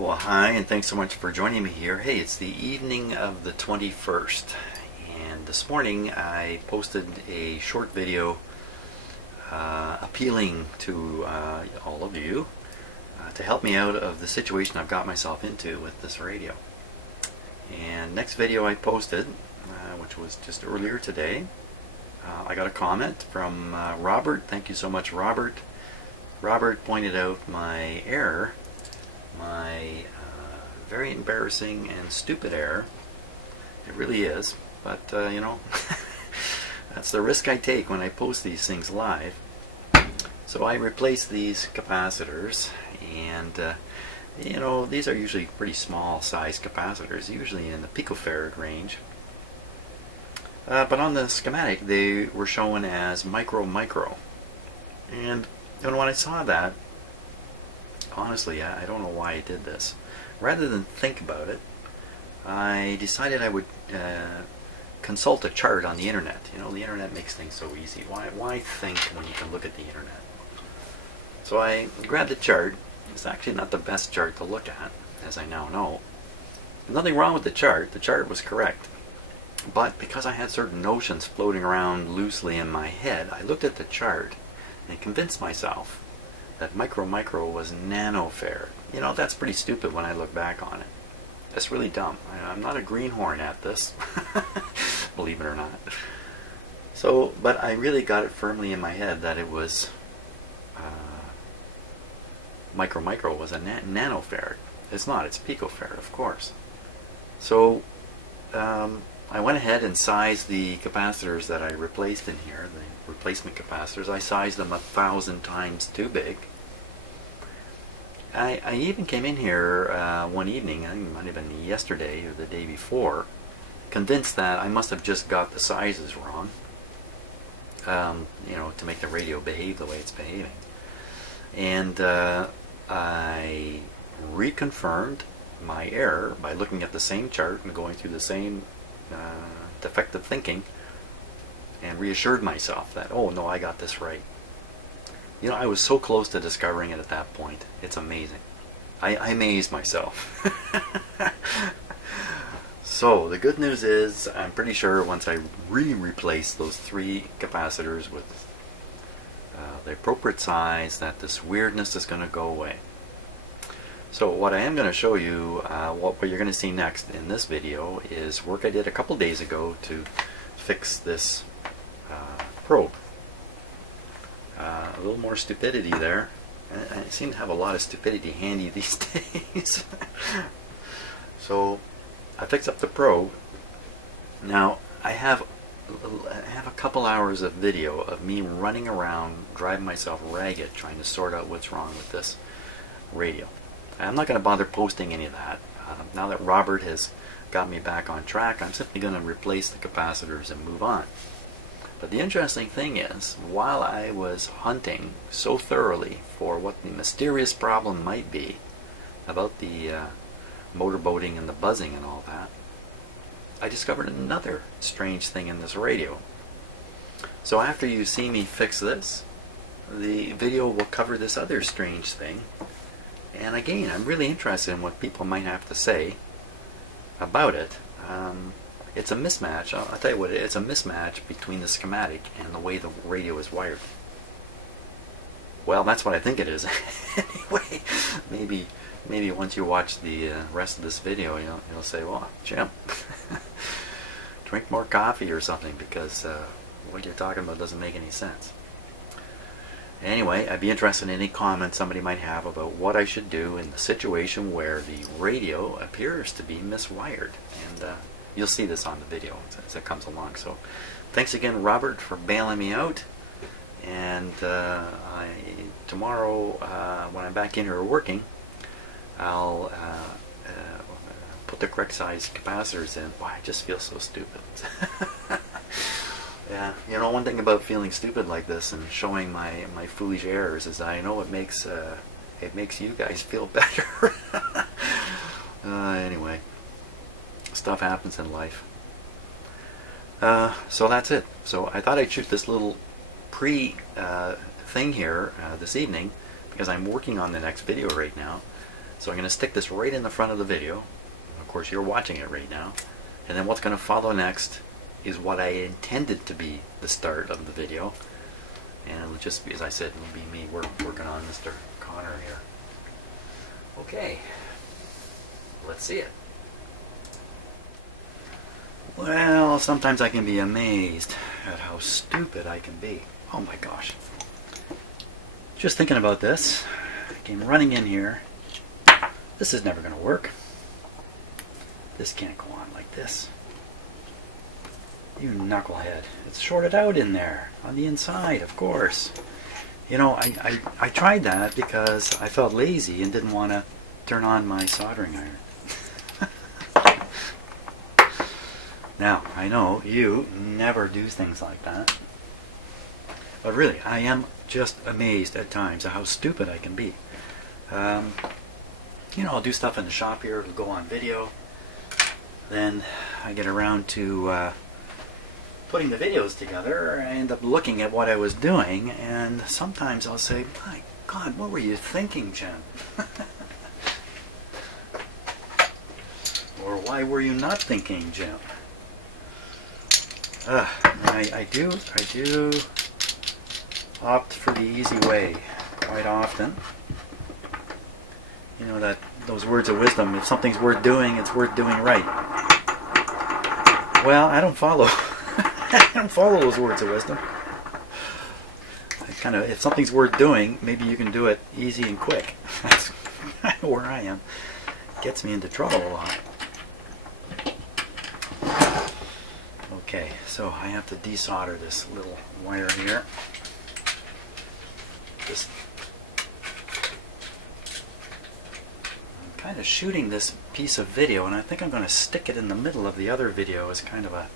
Well, hi, and thanks so much for joining me here. Hey, it's the evening of the 21st, and this morning I posted a short video appealing to all of you to help me out of the situation I've got myself into with this radio. And next video I posted, which was just earlier today, I got a comment from Robert. Thank you so much, Robert. Robert pointed out my error, my very embarrassing and stupid error. It really is, but you know, that's the risk I take when I post these things live. So I replaced these capacitors, and you know, these are usually pretty small size capacitors, usually in the picofarad range. But on the schematic they were shown as micro. And when I saw that, honestly, I don't know why I did this. Rather than think about it, I decided I would consult a chart on the internet. You know, the internet makes things so easy. Why think when you can look at the internet? So I grabbed a chart. It's actually not the best chart to look at, as I now know. Nothing wrong with the chart. The chart was correct. But because I had certain notions floating around loosely in my head, I looked at the chart and convinced myself that micro was nanofarad. You know, that's pretty stupid when I look back on it. That's really dumb. I'm not a greenhorn at this, believe it or not. So, but I really got it firmly in my head that it was micro was a nanofarad. It's not. It's picofarad, of course. So I went ahead and sized the capacitors that I replaced in here, the replacement capacitors. I sized them 1,000 times too big. I even came in here one evening, I think it might have been yesterday or the day before, convinced that I must have just got the sizes wrong, you know, to make the radio behave the way it's behaving. And I reconfirmed my error by looking at the same chart and going through the same defective thinking, and reassured myself that, oh no, I got this right. You know, I was so close to discovering it at that point. It's amazing. I amazed myself. So the good news is, I'm pretty sure once I replace those 3 capacitors with the appropriate size, that this weirdness is going to go away. So what I am going to show you, what you're going to see next in this video, is work I did a couple days ago to fix this probe. A little more stupidity there. I seem to have a lot of stupidity handy these days. So I fixed up the probe. Now I have a couple hours of video of me running around, driving myself ragged, trying to sort out what's wrong with this radio. I'm not going to bother posting any of that. Now that Robert has got me back on track, I'm simply going to replace the capacitors and move on. But the interesting thing is, while I was hunting so thoroughly for what the mysterious problem might be about the motorboating and the buzzing and all that, I discovered another strange thing in this radio. So after you see me fix this, the video will cover this other strange thing. And again, I'm really interested in what people might have to say about it. It's a mismatch. I'll tell you what, it's a mismatch between the schematic and the way the radio is wired. Well, that's what I think it is. Anyway, maybe once you watch the rest of this video, you'll say, well, Jim, drink more coffee or something, because what you're talking about doesn't make any sense. Anyway, I'd be interested in any comments somebody might have about what I should do in the situation where the radio appears to be miswired. And you'll see this on the video as it comes along. So thanks again, Robert, for bailing me out. And tomorrow, when I'm back in here working, I'll put the correct size capacitors in. Boy, I just feel so stupid. Yeah, you know, one thing about feeling stupid like this and showing my foolish errors is I know it makes you guys feel better. Anyway, stuff happens in life. So that's it. So I thought I'd shoot this little thing here this evening, because I'm working on the next video right now. So I'm going to stick this right in the front of the video. Of course, you're watching it right now. And then what's going to follow next is what I intended to be the start of the video. And it'll just be, as I said, it'll be me working on Mr. Connor here. Okay, let's see it. Well, sometimes I can be amazed at how stupid I can be. Oh my gosh. Just thinking about this, I came running in here. This is never going to work. This can't go on like this. You knucklehead. It's shorted out in there, on the inside, of course. You know, I tried that because I felt lazy and didn't want to turn on my soldering iron. Now, I know you never do things like that. But really, I am just amazed at times at how stupid I can be. You know, I'll do stuff in the shop here, it'll go on video. Then I get around to putting the videos together. I end up looking at what I was doing, and sometimes I'll say, my God, what were you thinking, Jim? Or why were you not thinking, Jim? I do opt for the easy way quite often. You know, those words of wisdom, if something's worth doing, it's worth doing right. Well, I don't follow I don't follow those words of wisdom. If something's worth doing, maybe you can do it easy and quick. That's where I am. Gets me into trouble a lot. Okay, so I have to desolder this little wire here. I'm kind of shooting this piece of video, and I think I'm going to stick it in the middle of the other video as kind of a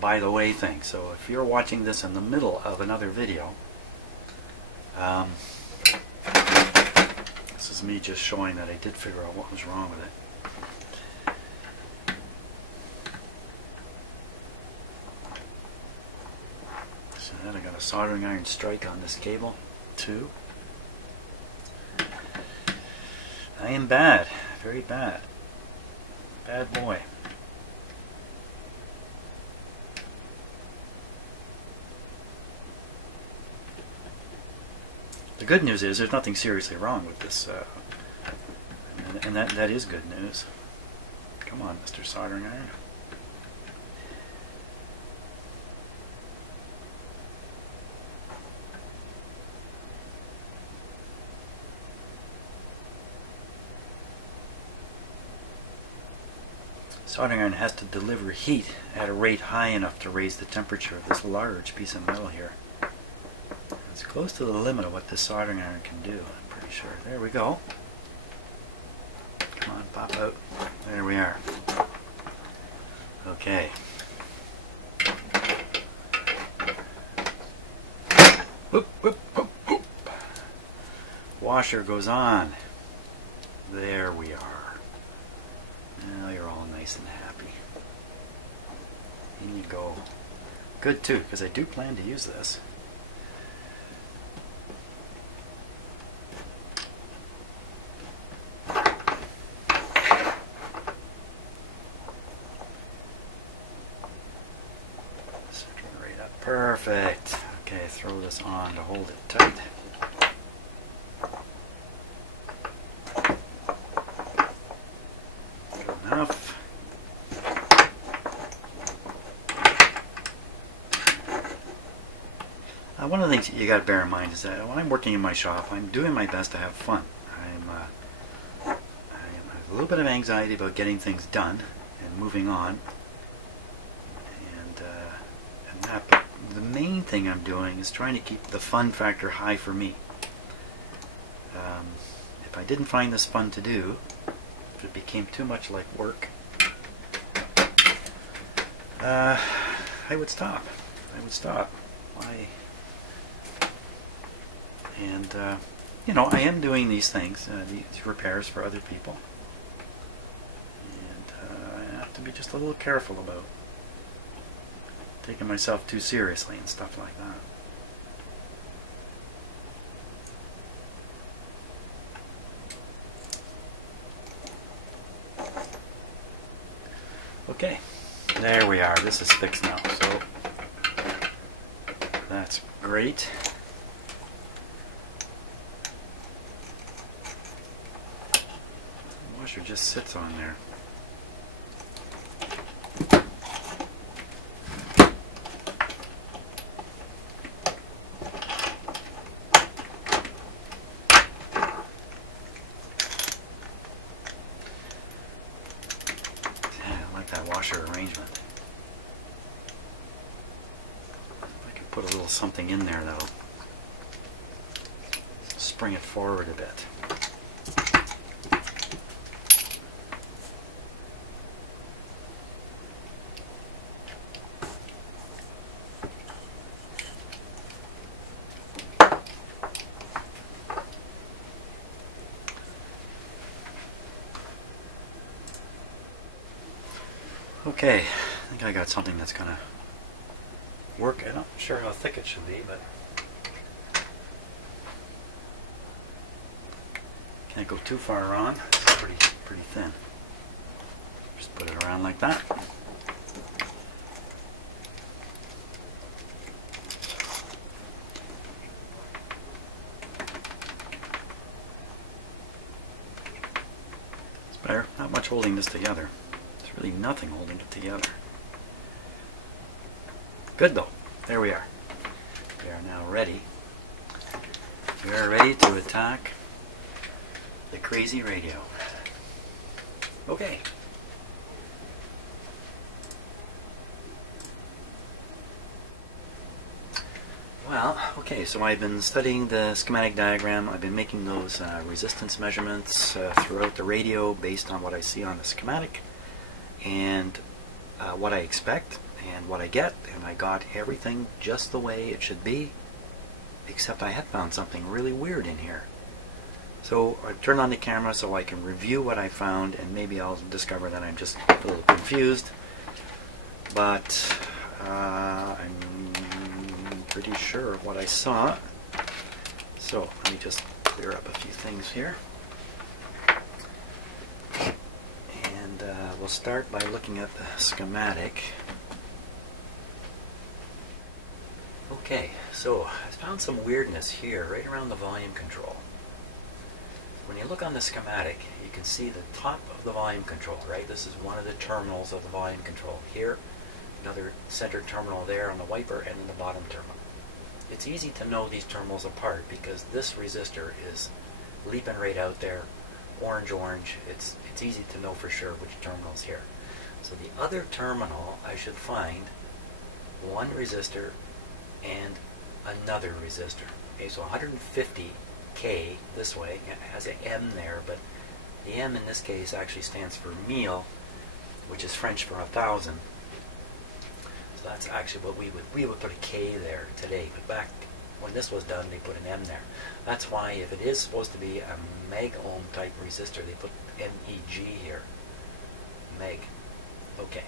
by the way thing. So if you're watching this in the middle of another video, this is me just showing that I did figure out what was wrong with it. So then I got a soldering iron strike on this cable too. I am bad, very bad. Bad boy. The good news is there's nothing seriously wrong with this, and that is good news. Come on, Mr. Soldering Iron. Soldering iron has to deliver heat at a rate high enough to raise the temperature of this large piece of metal here. It's close to the limit of what this soldering iron can do, I'm pretty sure. There we go. Come on, pop out. There we are. Okay. Whoop, whoop, whoop, whoop. Washer goes on. There we are. Now you're all nice and happy. In you go. Good too, because I do plan to use this. Perfect. Okay, throw this on to hold it tight. Good enough. One of the things you got to bear in mind is that when I'm working in my shop, I'm doing my best to have fun. I have a little bit of anxiety about getting things done and moving on, and that. But the main thing I'm doing is trying to keep the fun factor high for me. If I didn't find this fun to do, if it became too much like work, I would stop. Why? And you know, I am doing these things, these repairs for other people, and I have to be just a little careful about taking myself too seriously and stuff like that. Okay, there we are. This is fixed now, so that's great. The washer just sits on there. That washer arrangement. I can put a little something in there that'll spring it forward a bit. Okay, I think I got something that's going to work. I'm not sure how thick it should be, but can't go too far on. It's pretty thin. Just put it around like that. It's better. Not much holding this together. Really nothing holding it together. Good though. There we are. We are now ready. We are ready to attack the crazy radio. Okay. Well, okay, so I've been studying the schematic diagram. I've been making those resistance measurements throughout the radio based on what I see on the schematic. And what I expect and what I get, and I got everything just the way it should be, except I had found something really weird in here. So I turned on the camera so I can review what I found, and maybe I'll discover that I'm just a little confused, but I'm pretty sure of what I saw. So let me just clear up a few things here. We'll start by looking at the schematic. Okay, so I found some weirdness here right around the volume control. When you look on the schematic, you can see the top of the volume control, right? This is one of the terminals of the volume control. Here, another center terminal there on the wiper, and then the bottom terminal. It's easy to know these terminals apart because this resistor is leaping right out there. Orange. It's easy to know for sure which terminal is here. So the other terminal, I should find one resistor and another resistor. Okay, so 150K this way. It has an M there, but the M in this case actually stands for mille, which is French for 1,000. So that's actually what we would put a K there today, but back when this was done, they put an M there. That's why if it is supposed to be a meg ohm type resistor, they put MEG here. Meg. Okay.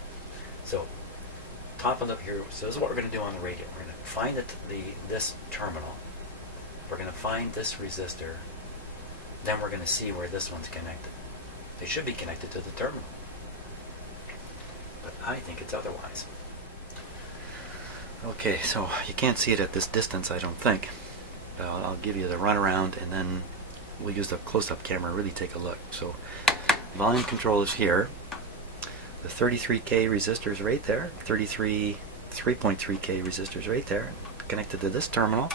So top of the here. So this is what we're going to do on the radio. We're going to find this terminal. We're going to find this resistor. Then we're going to see where this one's connected. They should be connected to the terminal, but I think it's otherwise. Okay, so you can't see it at this distance, I don't think. I'll give you the runaround, and then we'll use the close-up camera and really take a look. So, volume control is here. The 33K resistor is right there. 3.3K resistor is right there, connected to this terminal.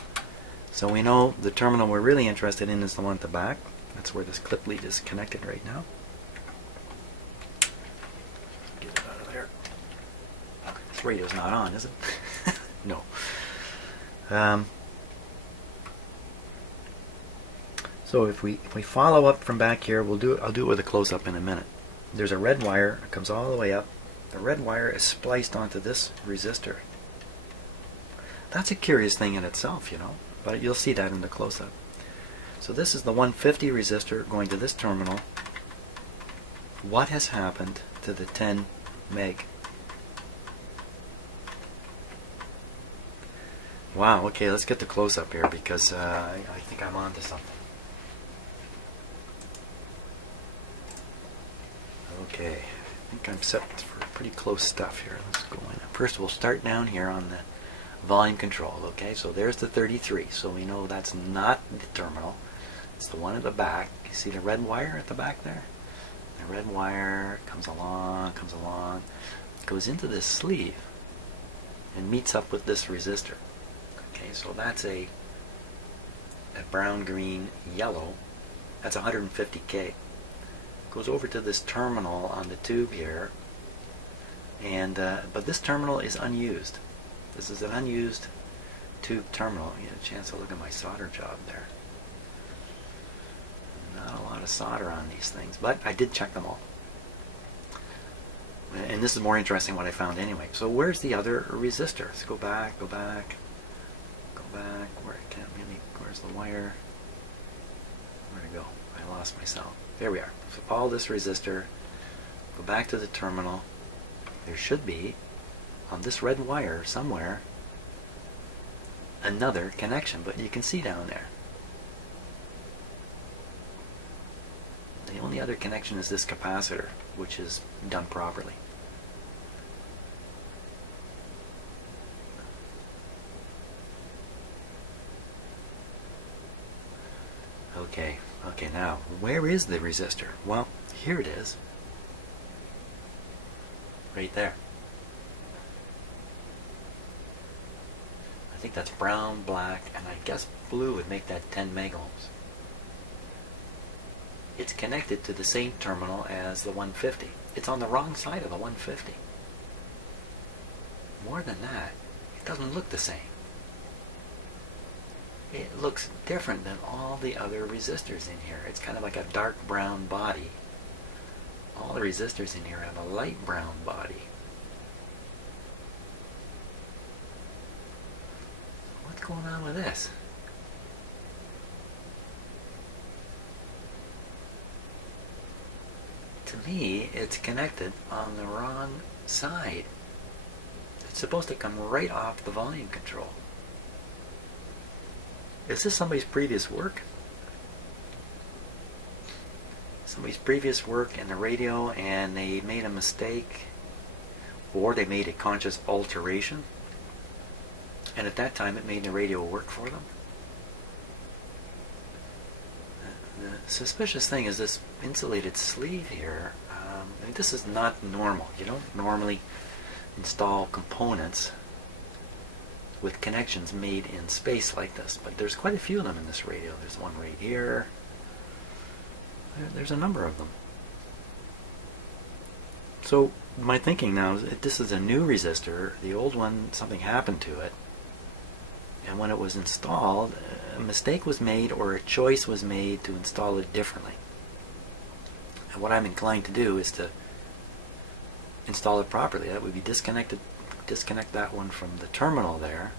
So we know the terminal we're really interested in is the one at the back. That's where this clip lead is connected right now. Get it out of there. This radio's not on, is it? No. So if we follow up from back here, I'll do it with a close-up in a minute. There's a red wire. It comes all the way up. The red wire is spliced onto this resistor. That's a curious thing in itself, you know, but you'll see that in the close-up. So this is the 150 resistor going to this terminal. What has happened to the 10 meg? Wow, okay, let's get the close-up here because I think I'm on to something. Okay, I think I'm set for pretty close stuff here. Let's go in. First we'll start down here on the volume control. Okay, so there's the 33. So we know that's not the terminal. It's the one at the back. You see the red wire at the back there? The red wire comes along, goes into this sleeve and meets up with this resistor. Okay, so that's a brown, green, yellow. That's 150K. Goes over to this terminal on the tube here, and but this terminal is unused. This is an unused tube terminal. You get a chance to look at my solder job there. Not a lot of solder on these things, but I did check them all. And this is more interesting what I found anyway. So where's the other resistor? Let's go back, go back. Where I can't really. Where's the wire? Where'd it go? I lost myself. There we are. So follow this resistor. Go back to the terminal. There should be, on this red wire somewhere, another connection, but you can see down there. The only other connection is this capacitor, which is done properly. Okay, now, where is the resistor? Well, here it is. Right there. I think that's brown, black, and I guess blue would make that 10 megohms. It's connected to the same terminal as the 150. It's on the wrong side of the 150. More than that, it doesn't look the same. It looks different than all the other resistors in here. It's kind of like a dark brown body. All the resistors in here have a light brown body. What's going on with this? To me, it's connected on the wrong side. It's supposed to come right off the volume control. Is this somebody's previous work? Somebody's previous work in the radio and they made a mistake, or they made a conscious alteration, and at that time it made the radio work for them? The suspicious thing is this insulated sleeve here. I mean, this is not normal. You don't normally install components with connections made in space like this, but there's quite a few of them in this radio. There's one right here. There's a number of them. So my thinking now is that this is a new resistor. The old one, something happened to it, and when it was installed, a mistake was made or a choice was made to install it differently. And what I'm inclined to do is to install it properly. That would be disconnect that one from the terminal there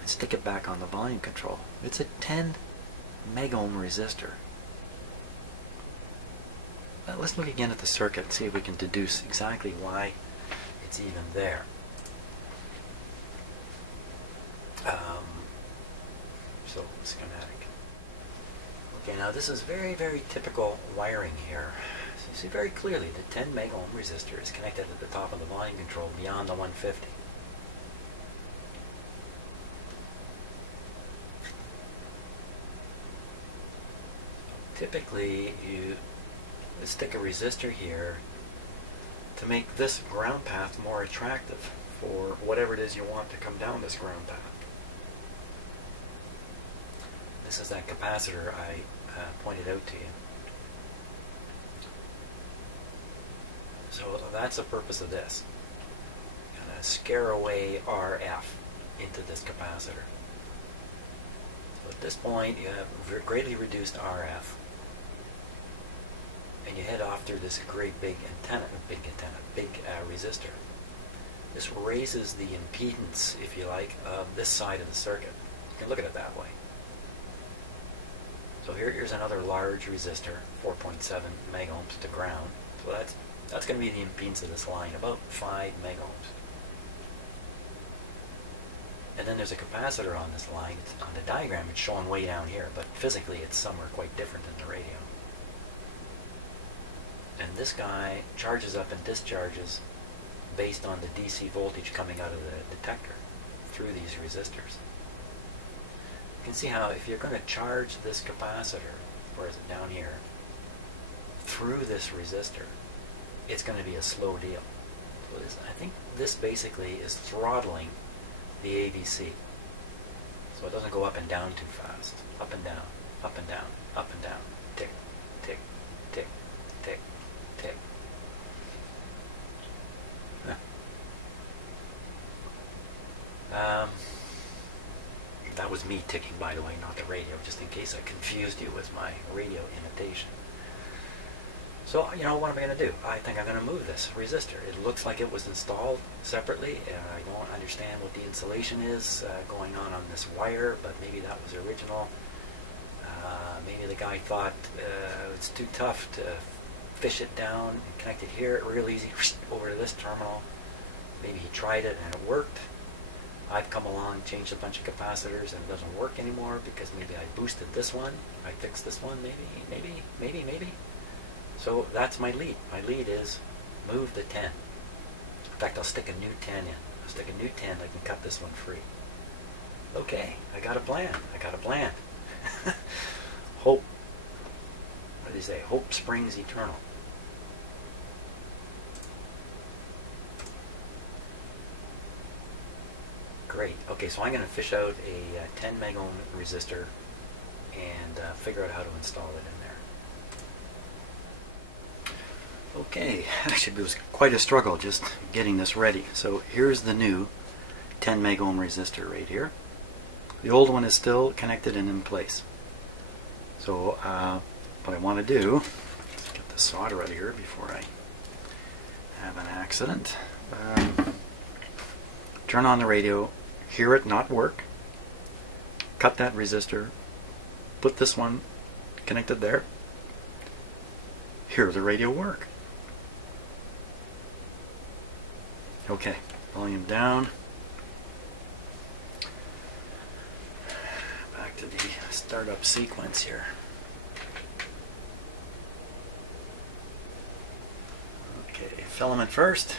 and stick it back on the volume control. It's a 10 megohm resistor. Let's look again at the circuit and see if we can deduce exactly why it's even there. So, schematic. Okay, now this is very, very typical wiring here. So you see very clearly the 10 megohm resistor is connected at the top of the volume control beyond the 150. Typically, you stick a resistor here to make this ground path more attractive for whatever it is you want to come down this ground path. This is that capacitor I pointed out to you. So that's the purpose of this. Kind of scare away RF into this capacitor. So at this point you have greatly reduced RF, and you head off through this great big resistor. This raises the impedance, if you like, of this side of the circuit. You can look at it that way. So here's another large resistor, 4.7 megohms to ground. So that's going to be the impedance of this line, about 5 megohms. And then there's a capacitor on this line. On the diagram it's shown way down here, but physically it's somewhere quite different than the radio. And this guy charges up and discharges based on the DC voltage coming out of the detector through these resistors. You can see how if you're going to charge this capacitor, where is it, down here, through this resistor, it's going to be a slow deal. So this, I think this basically is throttling the AVC. So it doesn't go up and down too fast. Up and down, up and down, up and down. Tick, tick, tick, tick, tick. That was me ticking, by the way, not the radio, just in case I confused you with my radio imitation. So, you know, what am I going to do? I think I'm going to move this resistor. It looks like it was installed separately. I don't understand what the insulation is going on this wire, but maybe that was original. Maybe the guy thought it's too tough to fish it down and connect it here real easy over to this terminal. Maybe he tried it and it worked. I've come along, changed a bunch of capacitors, and it doesn't work anymore because maybe I boosted this one. I fixed this one, maybe. So that's my lead. My lead is move the 10. In fact, I'll stick a new 10 in. I'll stick a new 10, I can cut this one free. Okay, I got a plan. Hope, what do they say? Hope springs eternal. Great. Okay, so I'm going to fish out a 10 meg ohm resistor and figure out how to install it in there. Okay, actually it was quite a struggle just getting this ready. So here's the new 10 meg ohm resistor right here. The old one is still connected and in place. So what I want to do, let's get the solder out of here before I have an accident. Turn on the radio, hear it not work, cut that resistor, put this one connected there, hear the radio work. Okay, volume down. Back to the startup sequence here. Okay, filament first.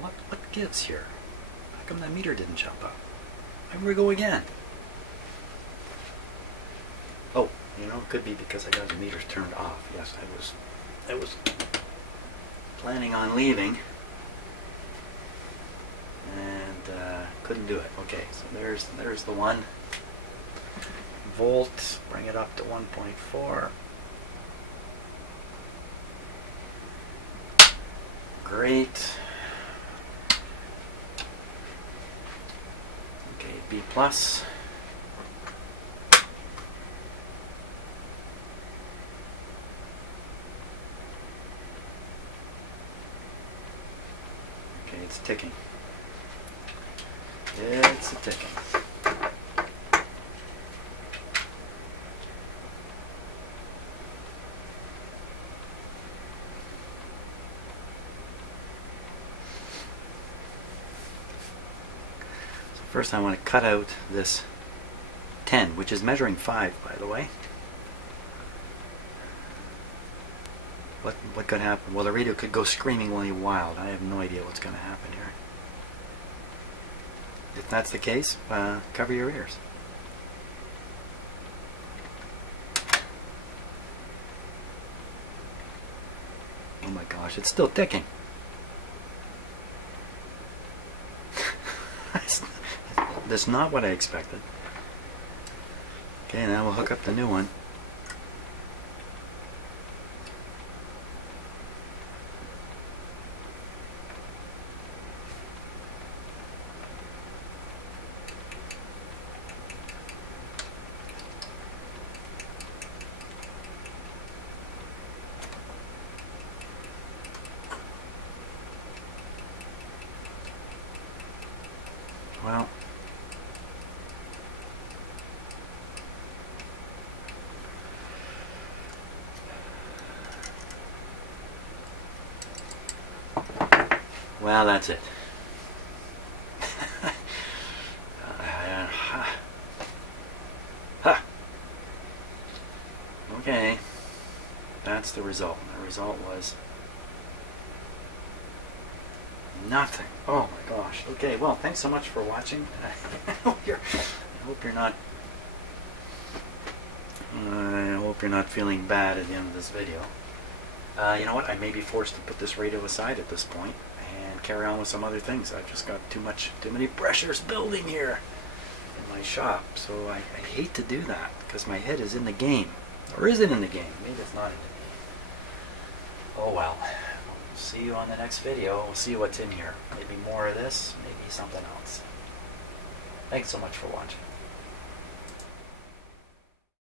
What gives here? How come that meter didn't jump up? Here we go again. Oh, you know, it could be because I got the meters turned off. Yes, I was planning on leaving and couldn't do it. Okay, so there's the 1 volt. Bring it up to 1.4. Great. Okay, B plus. Okay, it's ticking. It's a ticking. First I want to cut out this 10, which is measuring 5, by the way. What could happen? Well, the radio could go screamingly wild. I have no idea what's going to happen here. If that's the case, cover your ears. Oh my gosh, it's still ticking. That's not what I expected. Okay, now we'll hook up the new one. Well, that's it. Okay, that's the result. The result was Nothing. Oh my gosh. Okay, well, thanks so much for watching. I hope you're not feeling bad at the end of this video. You know what? I may be forced to put this radio aside at this point and carry on with some other things. I've just got too many pressures building here in my shop. So I hate to do that because my head is in the game. Or is it in the game? Maybe it's not in the game. Oh well. We'll see you on the next video. We'll see what's in here. Maybe more of this, maybe something else. Thanks so much for watching.